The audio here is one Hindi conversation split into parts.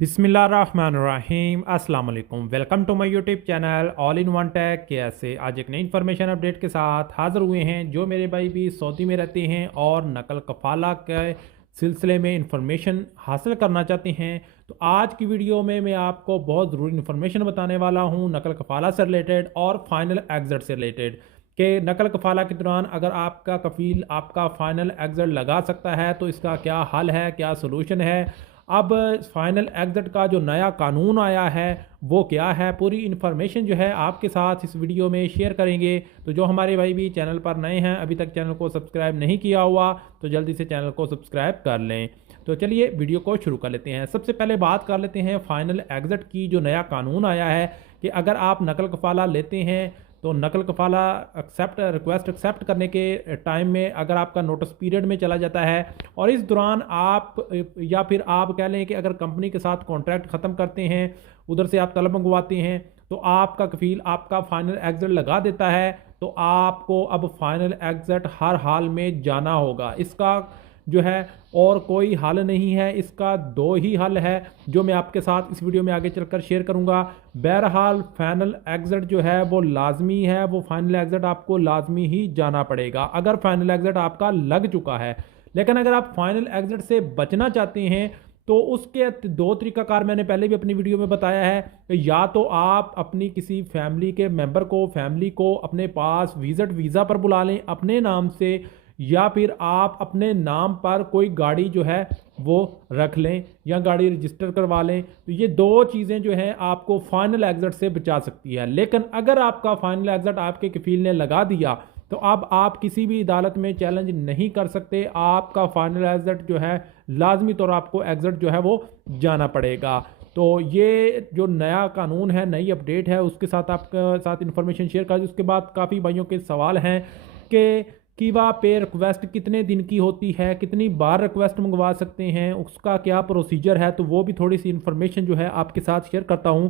बिस्मिल्लाहिर्रहमानिर्रहीम अस्सलाम वालेकुम। Welcome to my YouTube channel All in One Tech. कैसे आज एक नई इन्फॉर्मेशन अपडेट के साथ हाज़िर हुए हैं। जो मेरे भाई भी सऊदी में रहते हैं और नकल कफ़ाला के सिलसिले में इंफॉर्मेशन हासिल करना चाहते हैं, तो आज की वीडियो में मैं आपको बहुत ज़रूरी इन्फॉर्मेशन बताने वाला हूँ नकल कफ़ाला से रिलेटेड और फाइनल एग्ज़िट से रिलेटेड। कि नकल कफ़ाला के दौरान अगर आपका कफ़ील आपका फ़ाइनल एग्ज़िट लगा सकता है तो इसका क्या हल है, क्या सलूशन है। अब फाइनल एग्ज़िट का जो नया कानून आया है वो क्या है, पूरी इन्फॉर्मेशन जो है आपके साथ इस वीडियो में शेयर करेंगे। तो जो हमारे भाई भी चैनल पर नए हैं, अभी तक चैनल को सब्सक्राइब नहीं किया हुआ, तो जल्दी से चैनल को सब्सक्राइब कर लें। तो चलिए वीडियो को शुरू कर लेते हैं। सबसे पहले बात कर लेते हैं फाइनल एग्ज़िट की। जो नया कानून आया है कि अगर आप नकल कफ़ाला लेते हैं तो नकल कफ़ाला रिक्वेस्ट एक्सेप्ट करने के टाइम में अगर आपका नोटिस पीरियड में चला जाता है और इस दौरान आप या फिर आप कह लें कि अगर कंपनी के साथ कॉन्ट्रैक्ट ख़त्म करते हैं, उधर से आप तलब मंगवाते हैं, तो आपका कफ़ील आपका फ़ाइनल एग्ज़िट लगा देता है, तो आपको अब फ़ाइनल एग्ज़िट हर हाल में जाना होगा। इसका जो है और कोई हल नहीं है, इसका दो ही हल है जो मैं आपके साथ इस वीडियो में आगे चलकर शेयर करूंगा। बहरहाल फाइनल एग्ज़िट जो है वो लाजमी है, वो फाइनल एग्ज़िट आपको लाजमी ही जाना पड़ेगा अगर फाइनल एग्ज़िट आपका लग चुका है। लेकिन अगर आप फाइनल एग्ज़िट से बचना चाहते हैं तो उसके दो तरीकाकार मैंने पहले भी अपनी वीडियो में बताया है कि या तो आप अपनी किसी फैमिली के मेंबर को फैमिली को अपने पास विजिट वीज़ा पर बुला लें अपने नाम से, या फिर आप अपने नाम पर कोई गाड़ी जो है वो रख लें या गाड़ी रजिस्टर करवा लें। तो ये दो चीज़ें जो हैं आपको फाइनल एग्ज़िट से बचा सकती है। लेकिन अगर आपका फाइनल एग्ज़िट आपके कफ़ील ने लगा दिया तो अब आप किसी भी अदालत में चैलेंज नहीं कर सकते। आपका फाइनल एग्ज़िट जो है लाजमी तौर आपको एग्ज़िट जो है वो जाना पड़ेगा। तो ये जो नया कानून है, नई अपडेट है, उसके साथ आपके साथ इन्फॉर्मेशन शेयर कर। उसके बाद काफ़ी भाइयों के सवाल हैं कि कीवा पे रिक्वेस्ट कितने दिन की होती है, कितनी बार रिक्वेस्ट मंगवा सकते हैं, उसका क्या प्रोसीजर है, तो वो भी थोड़ी सी इन्फॉर्मेशन जो है आपके साथ शेयर करता हूँ।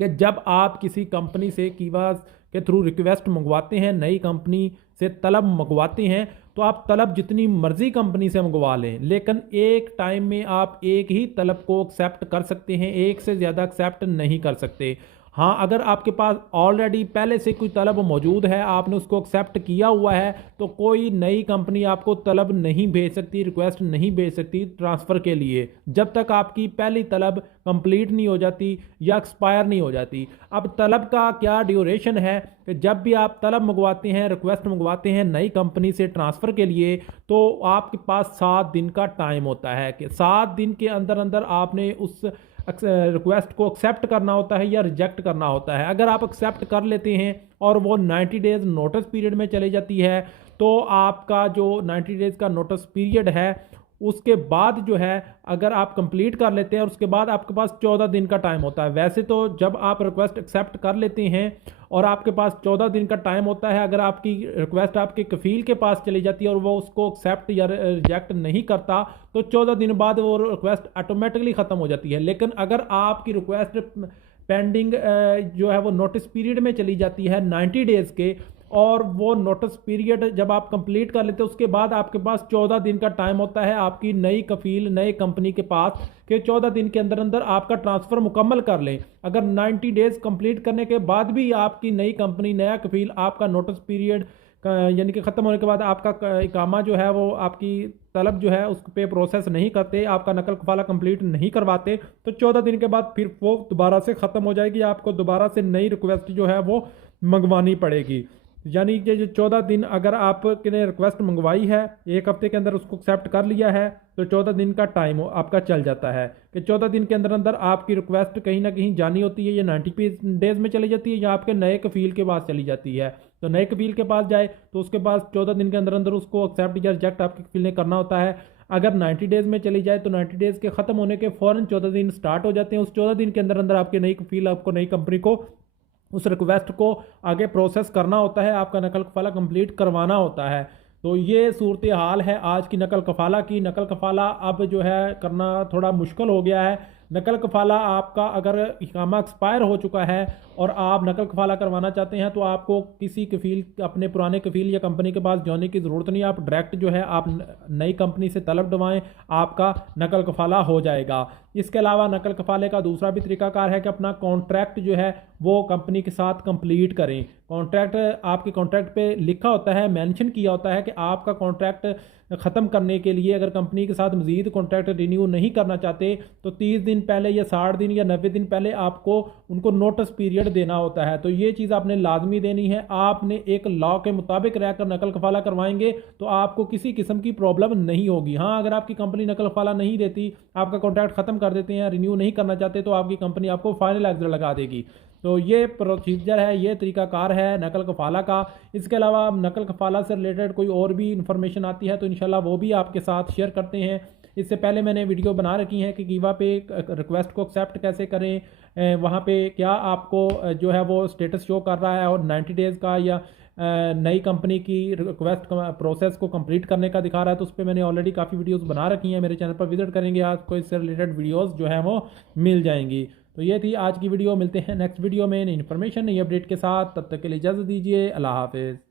कि जब आप किसी कंपनी से कीवा के थ्रू रिक्वेस्ट मंगवाते हैं, नई कंपनी से तलब मंगवाते हैं, तो आप तलब जितनी मर्जी कंपनी से मंगवा लें, लेकिन एक टाइम में आप एक ही तलब को एक्सेप्ट कर सकते हैं, एक से ज़्यादा एक्सेप्ट नहीं कर सकते। हाँ, अगर आपके पास ऑलरेडी पहले से कोई तलब मौजूद है, आपने उसको एक्सेप्ट किया हुआ है, तो कोई नई कंपनी आपको तलब नहीं भेज सकती, रिक्वेस्ट नहीं भेज सकती ट्रांसफ़र के लिए, जब तक आपकी पहली तलब कंप्लीट नहीं हो जाती या एक्सपायर नहीं हो जाती। अब तलब का क्या ड्यूरेशन है कि जब भी आप तलब मंगवाते हैं, रिक्वेस्ट मंगवाते हैं नई कंपनी से ट्रांसफ़र के लिए, तो आपके पास 7 दिन का टाइम होता है कि 7 दिन के अंदर अंदर आपने उस रिक्वेस्ट को एक्सेप्ट करना होता है या रिजेक्ट करना होता है। अगर आप एक्सेप्ट कर लेते हैं और वो 90 डेज़ नोटिस पीरियड में चली जाती है, तो आपका जो 90 डेज़ का नोटिस पीरियड है उसके बाद जो है अगर आप कंप्लीट कर लेते हैं और उसके बाद आपके पास 14 दिन का टाइम होता है। वैसे तो जब आप रिक्वेस्ट एक्सेप्ट कर लेते हैं और आपके पास 14 दिन का टाइम होता है, अगर आपकी रिक्वेस्ट आपके कफ़ील के पास चली जाती है और वो उसको एक्सेप्ट या रिजेक्ट नहीं करता, तो 14 दिन बाद वो रिक्वेस्ट ऑटोमेटिकली ख़त्म हो जाती है। लेकिन अगर आपकी रिक्वेस्ट पेंडिंग जो है वो नोटिस पीरियड में चली जाती है 90 डेज़ के, और वो नोटिस पीरियड जब आप कंप्लीट कर लेते हैं उसके बाद आपके पास 14 दिन का टाइम होता है आपकी नई कफ़ील नई कंपनी के पास कि 14 दिन के अंदर अंदर आपका ट्रांसफ़र मुकम्मल कर लें। अगर 90 डेज़ कंप्लीट करने के बाद भी आपकी नई कंपनी नया कफ़ील आपका नोटिस पीरियड यानी कि ख़त्म होने के बाद आपका इकामा जो है वो आपकी तलब जो है उस पे प्रोसेस नहीं करते, आपका नकल कफ़ाला कंप्लीट नहीं करवाते, तो 14 दिन के बाद फिर वो दोबारा से ख़त्म हो जाएगी। आपको दोबारा से नई रिक्वेस्ट जो है वो मंगवानी पड़ेगी। यानी कि जो 14 दिन अगर आपने रिक्वेस्ट मंगवाई है, एक हफ्ते के अंदर उसको एक्सेप्ट कर लिया है, तो 14 दिन का टाइम आपका चल जाता है कि 14 दिन के अंदर अंदर आपकी रिक्वेस्ट कहीं ना कहीं जानी होती है, या 90 डेज़ में चली जाती है या आपके नए कफ़ील के पास चली जाती है। तो नए कफ़ील के पास जाए तो उसके पास 14 दिन के अंदर अंदर उसको एक्सेप्ट या रिजेक्ट आपके कफ़ील ने करना होता है। अगर 90 डेज़ में चली जाए तो 90 डेज़ के ख़त्म होने के फ़ौरन 14 दिन स्टार्ट हो जाते हैं। उस 14 दिन के अंदर अंदर आपकी नई कफ़ील आपको नई कंपनी को उस रिक्वेस्ट को आगे प्रोसेस करना होता है, आपका नकल कफ़ाला कंप्लीट करवाना होता है। तो ये सूरत हाल है आज की नकल कफ़ाला की। नकल कफ़ाला अब जो है करना थोड़ा मुश्किल हो गया है। नकल कफाला आपका अगर इकामा एक्सपायर हो चुका है और आप नकल कफाला करवाना चाहते हैं तो आपको किसी कफील, अपने पुराने कफील या कंपनी के पास जाने की ज़रूरत नहीं है। आप डायरेक्ट जो है आप नई कंपनी से तलब डवाएं, आपका नकल कफाला हो जाएगा। इसके अलावा नकल कफाले का दूसरा भी तरीकाकार है कि अपना कॉन्ट्रैक्ट जो है वो कंपनी के साथ कंप्लीट करें। कॉन्ट्रैक्ट, आपके कॉन्ट्रैक्ट पे लिखा होता है, मेंशन किया होता है कि आपका कॉन्ट्रैक्ट ख़त्म करने के लिए अगर कंपनी के साथ मज़ीद कॉन्ट्रैक्ट रिन्यू नहीं करना चाहते तो 30 दिन पहले या 60 दिन या 90 दिन पहले आपको उनको नोटिस पीरियड देना होता है। तो ये चीज़ आपने लाजमी देनी है। आपने एक लॉ के मुताबिक रहकर नकल कफाला करवाएंगे तो आपको किसी किस्म की प्रॉब्लम नहीं होगी। हाँ, अगर आपकी कंपनी नकल कफाला नहीं देती, आपका कॉन्ट्रैक्ट ख़त्म कर देते हैं, रिन्यू नहीं करना चाहते, तो आपकी कंपनी आपको फाइनल एग्जर लगा देगी। तो ये प्रोसीजर है, ये तरीकाकार है नकल कफाला का। इसके अलावा नकल कफाला से रिलेटेड कोई और भी इंफॉर्मेशन आती है तो इंशाल्लाह वो भी आपके साथ शेयर करते हैं। इससे पहले मैंने वीडियो बना रखी है कि कीवा पे रिक्वेस्ट को एक्सेप्ट कैसे करें, वहाँ पे क्या आपको जो है वो स्टेटस शो कर रहा है और 90 डेज़ का या नई कंपनी की रिक्वेस्ट प्रोसेस को कंप्लीट करने का दिखा रहा है। तो उस पर मैंने ऑलरेडी काफ़ी वीडियोस बना रखी हैं, मेरे चैनल पर विजिट करेंगे आपको इससे रिलेटेड वीडियोस जो हैं वो मिल जाएंगी। तो ये थी आज की वीडियो, मिलते हैं नेक्स्ट वीडियो में नई इन्फॉर्मेशन, नई अपडेट के साथ। तब तक के लिए इजाज़त दीजिए, अल्लाह हाफिज़।